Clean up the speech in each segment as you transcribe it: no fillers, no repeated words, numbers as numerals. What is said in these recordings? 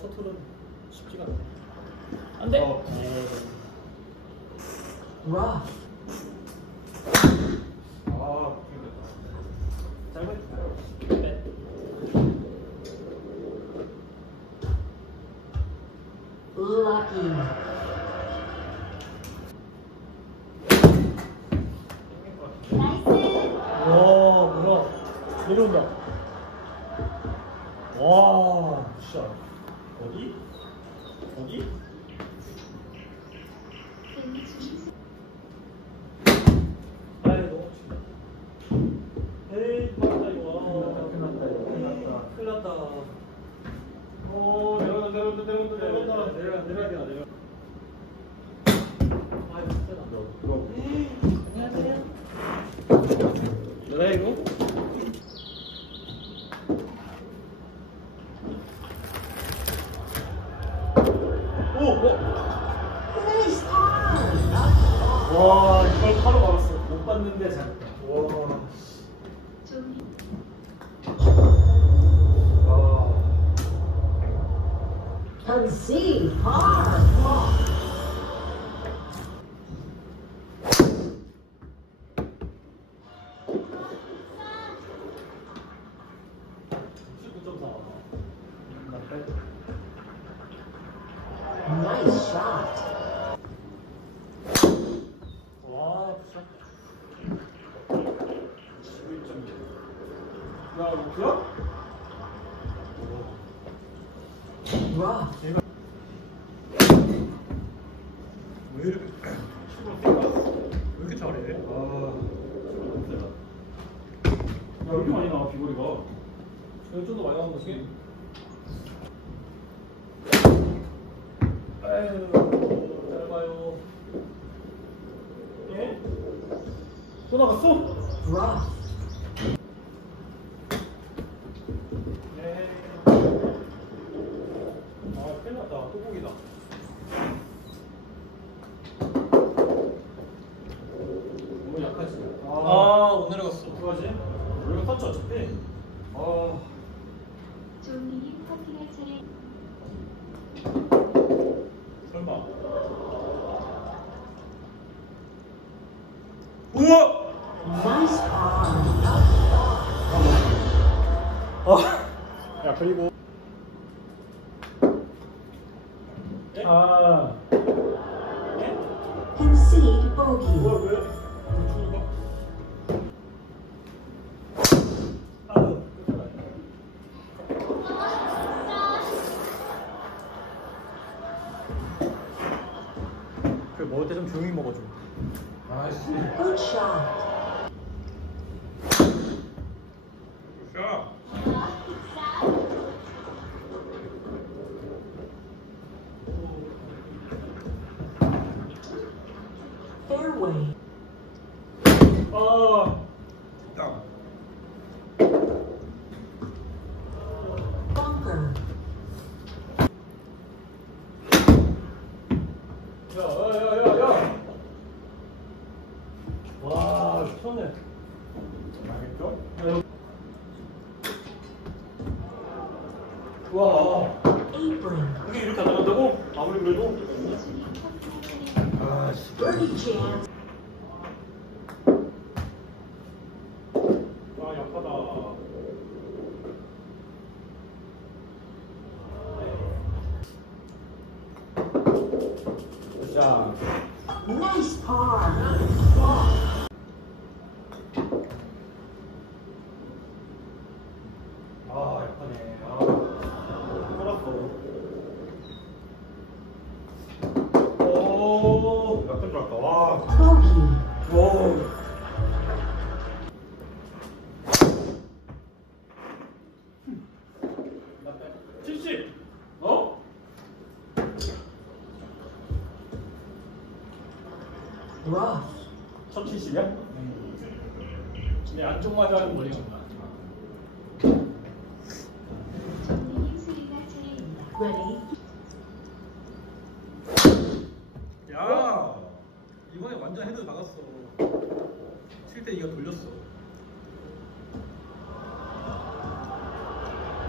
셔틀은 쉽지가 않아. 안 돼. 와. 짧아. 네. Lucky. 와, 뭐야. 내려온다. 와, 진짜. 어디? 어디? 아이고. 에이, 큰일났다, 이거. 큰일났다. 오, 내려간다. 내려야 돼. 아이고, 세다. 안녕하세요. 내가 이거? 와, 이걸 바로 막았어. 못 봤는데 잘했다. 와. Concede hard. Nice shot. 와, 진짜. 11.2. 야, 루크야? 와. 제가 왜 이렇게 왜 이렇게 잘해? 야, 왜 이렇게 많이 나와 비거리가? 여기 좀더 많이 나오는 거지? 아유, 짧아요. 예? 또 나갔어? 와. 네. 아, 큰일 났다. 또 고기다. 너무 약하지? 못 내려갔어. 어떡하지? 여기가 탔죠, 어차피? 종이 커팅할 차례. 설마. 우와! Nice hard. 야, 그리고. Concede bogey. 뭐야, 왜? 죽을까? 그 먹을 때 좀 조용히 먹어줘. 아이씨. Good shot. 샷. Fairway. 땅. Bunker. 야. 와, 시원해. 알겠죠? 와. Apron. 이게 이렇게 안 나간다고? 아무리 그래도? 아씨. Birdie chance. 아, 약하다. 자. Nice par. 약하네. 돌았어. 오, 약간 줄 알았다. 와. Bogey. 오. 칠십. 어? Rough. 1070이야? 근데 안쪽 맞아는 멀리 간다. 수리가 차례입니다. Ready? 야, 이번에 완전 헤드 막았어. 칠 때 이가 돌렸어.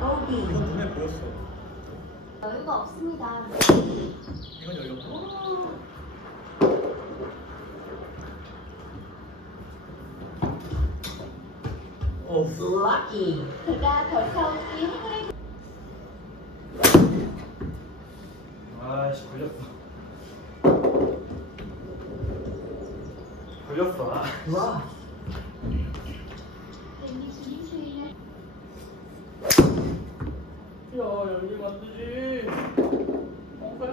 Bogey. 이건 눈에 보였어. 여유가 없습니다. 이건 열렸고. Lucky. 그가 벌써오기 행운을 아씨 걸렸어. 걸렸어. 아. Rough. 땡기 중인 수리가 야 여기 만드지. 뭔가야?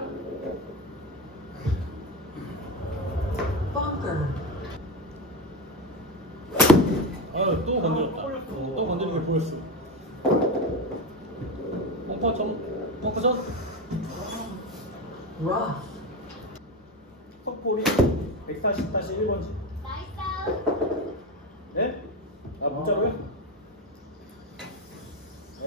Bunker. 아또 건드렸다. 또 건드리는 걸 보였어. 벙커 전. Rough. 속볼이 140-1번지. 나이스 아웃. 네? 아 문자로요? 네.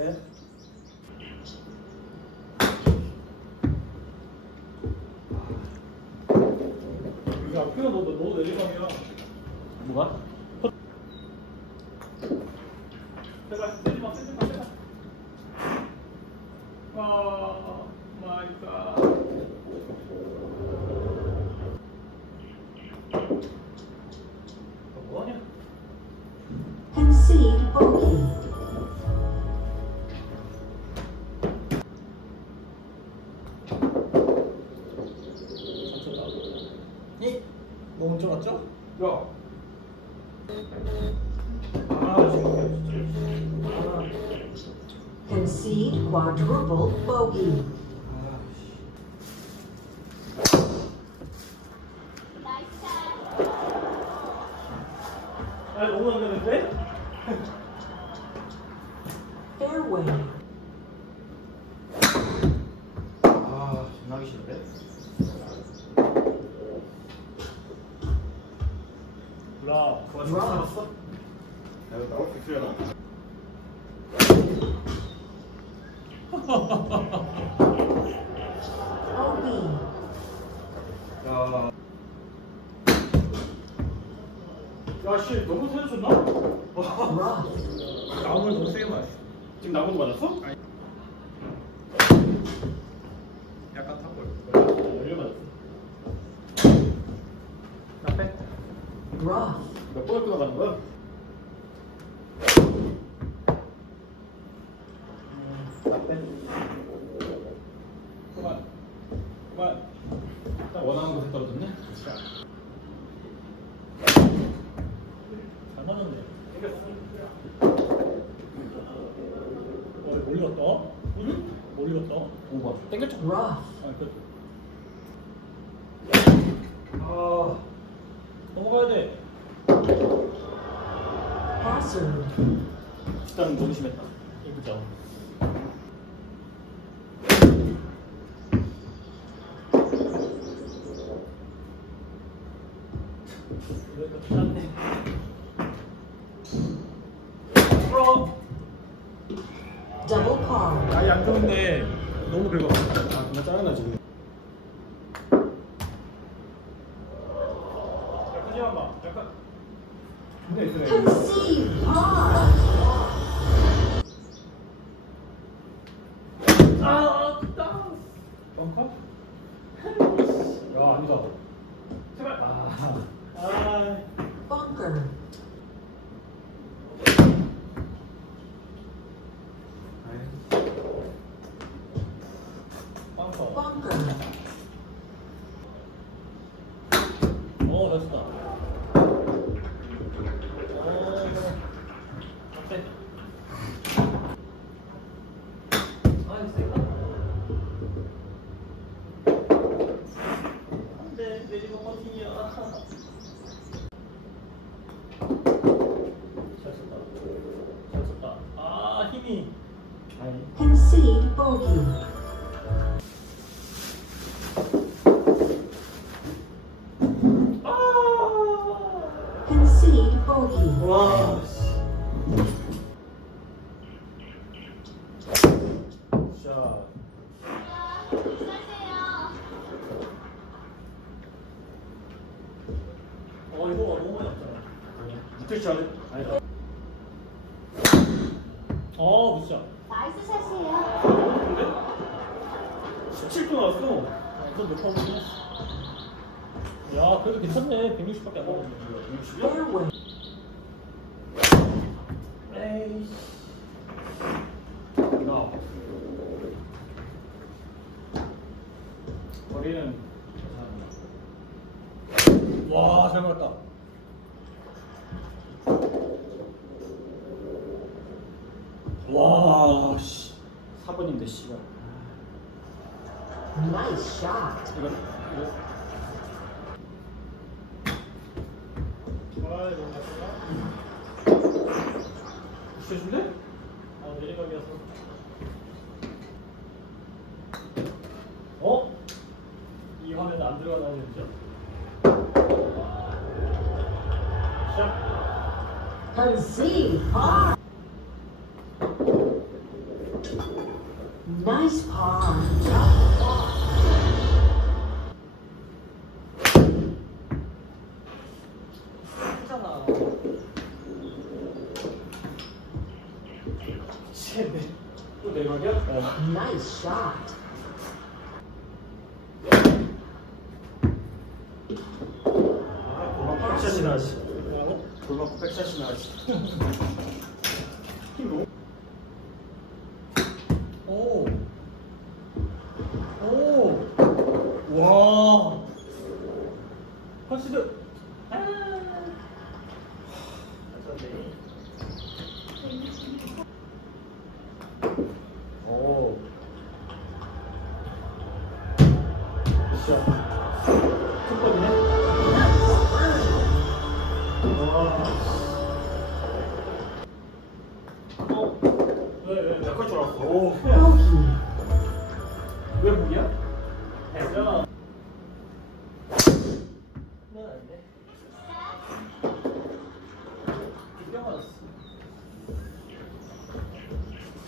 야, 그냥 너 내리막이야. 뭐가? 제발 내리막. 아, 마이 갓. 너 뭐하냐? Concede bogey. 너무 못 맞죠? 야. 진짜. Concede quadruple bogey. 나이스 아웃. 아, 너무 남겼는데? Fairway. 아, 존나기 싫은데? 몰라, 그만 좀 살았어? 야, 이거 나올 수 있으려나? Bogey. 야. 야, 씨, 너무 세졌나? Rough. 나무를 너무 세게 맞았어. 지금 나무도 맞았어? 아니. 약간 탑볼. 열려 맞았어. 나 빼. Rough. 몇 번을 끊어가는 거야? 나 빼. 그만. 딱 원하는 곳에 떨어졌네? 잘 맞았네. 땡겼어. 멀리 갔다? 응? 멀리 갔다? 오, 맞아. 땡겼죠? Rough. 아, 끝. 아, 넘어가야 돼. Hazard. 일단 너무 심했다. 이쁘죠? 이거 괜찮네. Double par. 아니 안 좋은데 너무 긁어. 아 정말 짜증나지. 약간 시간 봐. 약간. 근데 있으네. Concede par. 아, 됐다. 벙커? 야, 아니다. 제발. 아. Bunker. 벙커. Bunker. 오, 됐다. 어때? 아, 세다. 안 돼, 내리막 버팅이야. 잘 썼다. 잘 썼다. 아, 힘이. 아니. Concede bogey. 아! 붙을 줄 알았. 아니다. 진짜. 나이스 샷이에요. 근데 17도 나왔어. 좀 높아보긴 했어. 야, 그래도 괜찮네. 160밖에 안 나왔는데. 60이야? Fairway. 에이씨. 나. 거리는 와, 잘 맞았다. 와, 씨. 4번인데 씨발. Nice shot. 이거 아, 너무 맛있다. 붙여준대? 내리막이었어. 이 화면 안 들어가나요, 진짜? 샷. Concede par. Nice par. 크잖아. 미치겠네. 또 내각이야? Nice shot. 돌막 백샷이나 하지. 뭐라고? 돌막 백샷이나 하지. 힘 너무. 오. 와. 컨시드. 오. 굿샷. 큰 왜? 약할 줄 알았어. 오. Bogey. 왜 무기야? 됐어. 네, 아닌데. 뼈 맞았어.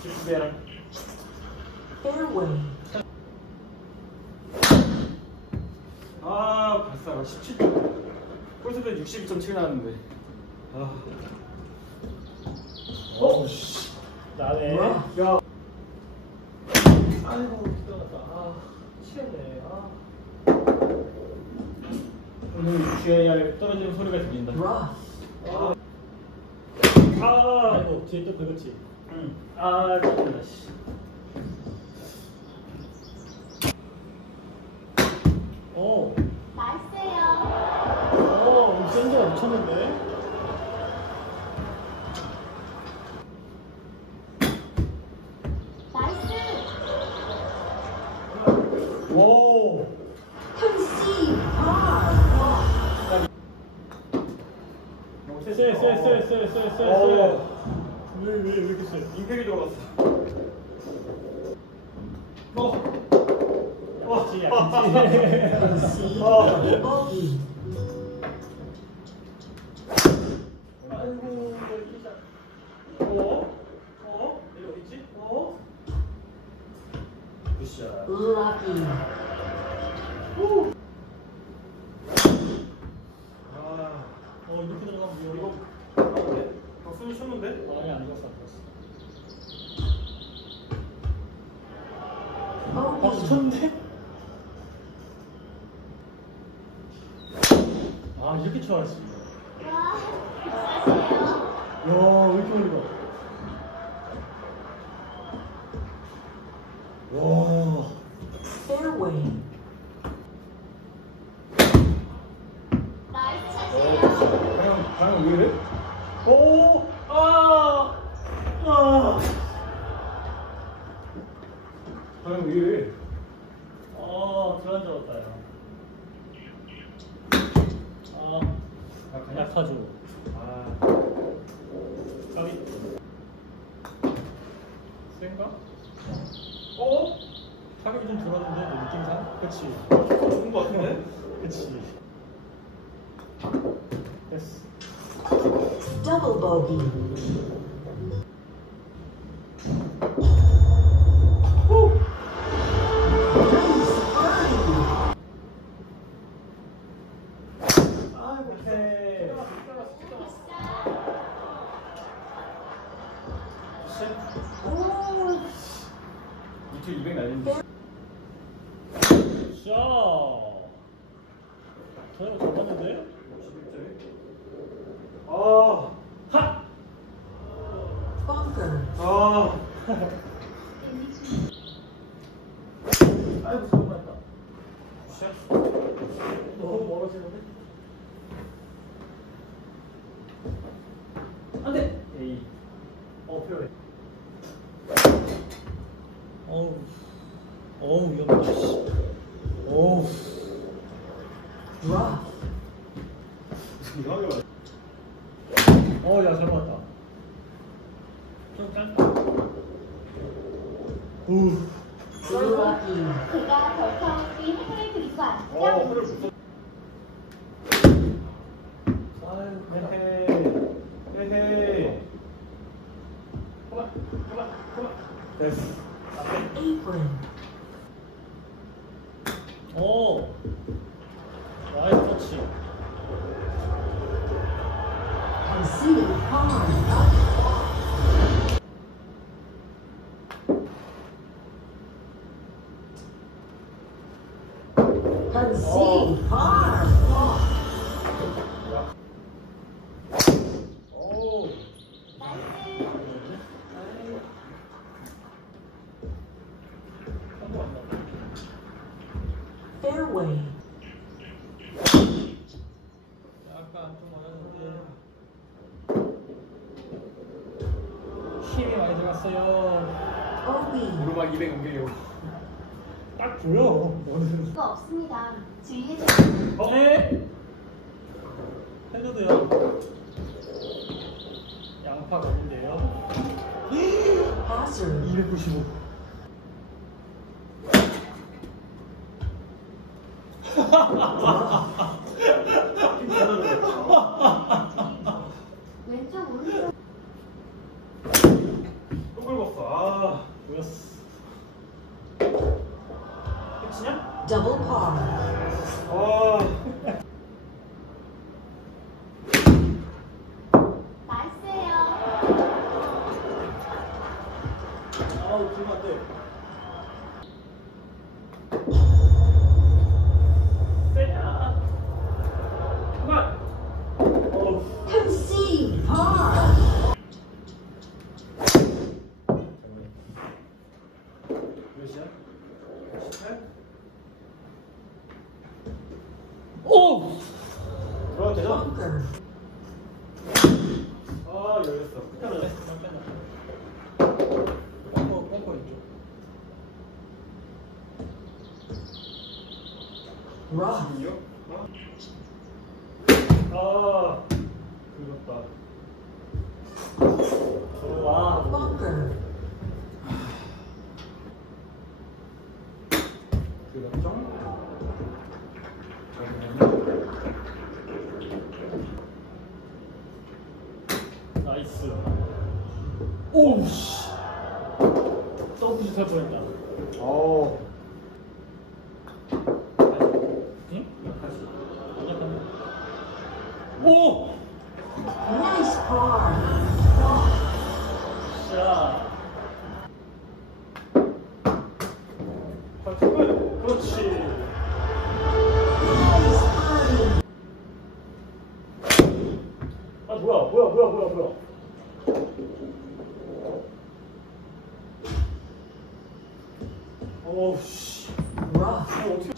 기대랑. Fairway. 발사가 17점. 꼴수도 62.7 나왔는데. 씨. 나네. Rough. 야. 아이고, 뛰어났다. 치겠네. 오늘 GIR 떨어지는 소리가 들린다. Rough. 아이고, 뒤에 또 긁었지. 응. 짜증나, 씨. 나이스예요. 센터가 미쳤는데? 나이스. 오. Concede par. 쎄. 왜 이렇게 쎄? 임팩이 들어갔어. 약이지. Concede bogey. 아이고, 이기자. 여기 어딨지? 굿샷. Lucky. 이렇게 들어가면 이거 위험해. 박수는 쳤는데? 아니, 안 죽었어. 박수 Bogey. 쳤는데? 이렇게 쳐야지. 와, 샷이에요. 야, 왜 이렇게 멀리 가? 와. Fairway. 나이스 샷이에요. 방금 왜 이래? 방금 왜 이래? 들어간 줄 알았다, 야. 약하죠. 까비. 센가? 타격이 좀 줄었는데, 내 느낌상? 그치. 좋은 거 같은데? 그치. 됐어. Double bogey. 오케이. 저 200 날리는데. 샤. 저희가 잡았는데? 11점. 아. 하. bunker, 아. 아이고 잘못했다. 샷. 너무 멀어지는데? 안돼. 에이. 필요해. 어우 위험하다. 씨. 어우. rough, 이상하게 말해. 야, 잘 맞다. 좀 짧다. lucky, 제가 벌써기 해결해 드리고 왔죠? 하늘 붙어. 아유, 헤헤. 헤헤. 그만. 됐어. apron, 나이스 터치. concede pond, concede farm, 오. fairway, 약간 좀 어려운데 힘이 많이 들어갔어요. OB, 오르막 200 옮기려고. 딱 보여. 오늘은. 거 없습니다. 주의해 주세요. 네. 해저드요. 양파 걸린대요. hazard, 295. 왼쪽 오른쪽 또 긁었어. 보였어. 끝이냐? double par, 나이스예요. 아우, 그러면 안 돼. 세냐. 그만. concede par, 몇이야? 18? 오! 들어가도 되잖아. bunker, 열렸어. 끝하네. 뻥커 있죠. rough, 이요? 긁었다. 들어와. bunker, 그렇죠? 나이스. 오우 씨. 점프슛 할 뻔했다. 응? 약간. 오! nice par, 자. 그렇지. nice birdie, 뭐야. 오우 씨. rough,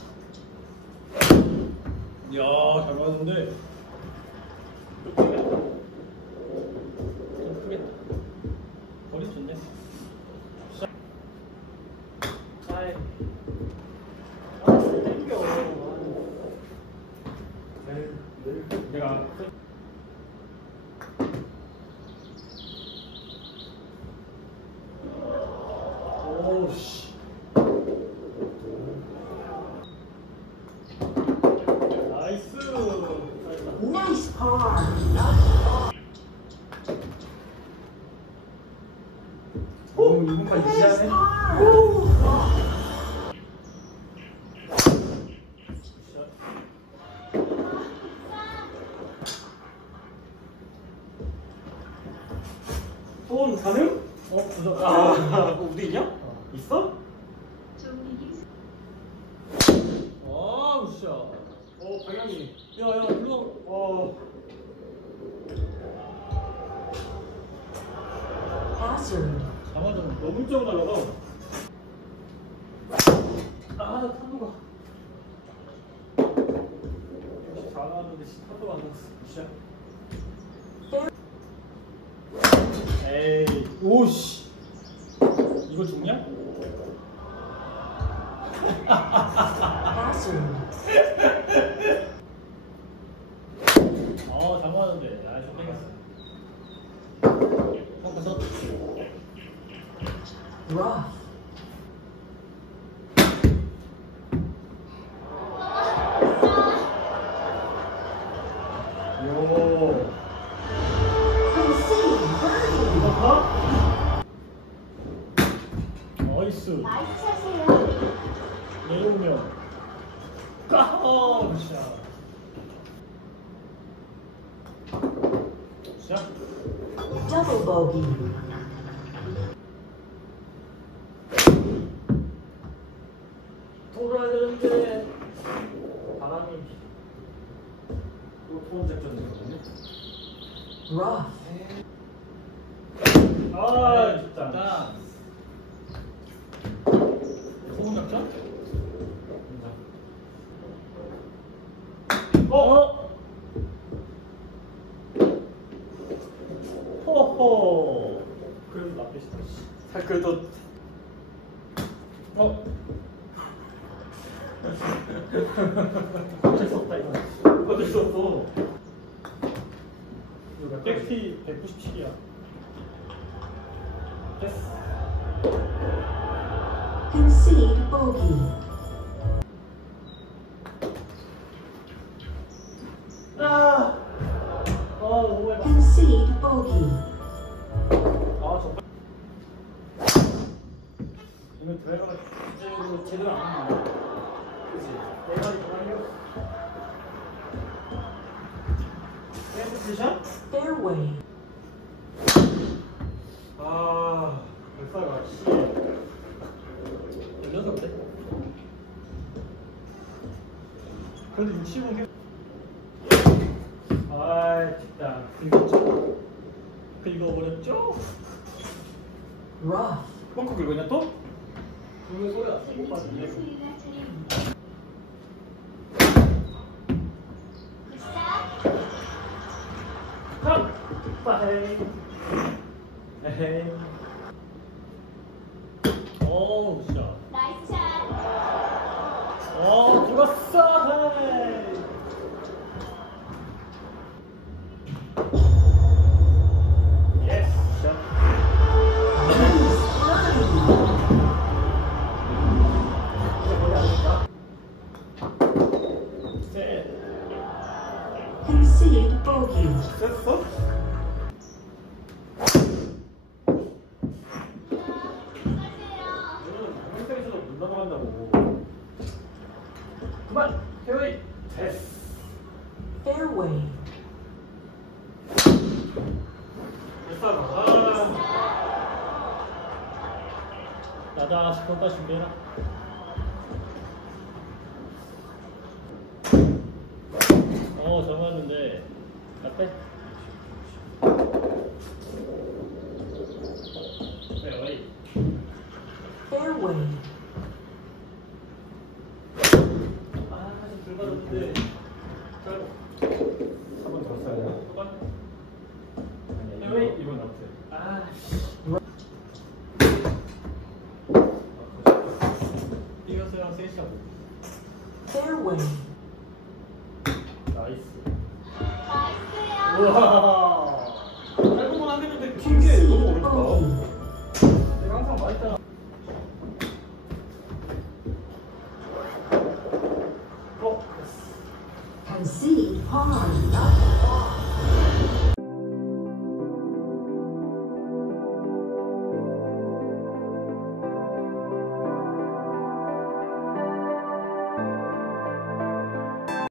이야, 잘 맞았는데. 좀 크겠다. 거리 좋네. 샷. 아이. 땡겨. 내가. 오우 씨. 나이스. nice par, 오, 이분까지 nice 지하네. par, 돈 가능? 부족하. 우대 있냐? 있어? 방향이. 야야 일로 Hazard. 잡아줬는데. 너무 일찍 날라가. 아 탄도가. 역시 다 나왔는데 타도가 안 났어. 시작. 에이 오씨. 이거 죽냐? Hazard. 잡았는데. 아 좀 땡겼어. 형 가서. Rough. 요. Concede birdie. 나이스. 나이스 샷이에요. 내려오면. 샷. 시작. Double bogey. 돌아야 되는데 바람이. 이거 투원 작전이거든요. Rough. 아, 진짜. 딱. 소금 작전? 어? 호호. 그래도 나쁘시다. 그래도 어? 어쩔 수 없다 이거. 어쩔 수 없어. 이거 백티 197이야. 됐어. Concede bogey. 너무 해봐. Concede bogey. 정말. 이거 드라이버가 제대로 제대로 안 하는 거야. 그치? 내가 이거 하려. 샌드샷? Fairway. 아, 불사가 씨. 열려서 그래? 그래도 65개. 아, 진짜. 긁었죠? 긁어버렸죠? Rough. 뻥커 긁었냐 또? 이거 소리야. 재미 빠지네. 소리가 차례입니다. 굿샷. 하! 빠헤이. 에헤이. 어우, 샷. 나이스 샷. 죽었어! 헤이. 예스. 샷. 셋. Concede bogey. 됐어? 수고하세요. 행사에서도 못 넘어간다고. 그만! 페어웨이! 됐어. Fairway. 됐어. 나다 싶었다 준비해라. 잘 맞는데. 앞에? 페어웨이. Fairway. 좀 긁었는데. 한번 더 써야 되나? 한 번? 페어웨이? 이건 없어요. 이것이랑 세이시하고. Fairway. 나이스. 나이스요. 우와. 짧으면 안 되는데 긴 게 너무 어렵다. Bogey. 내가 항상 말했잖아. Concede par.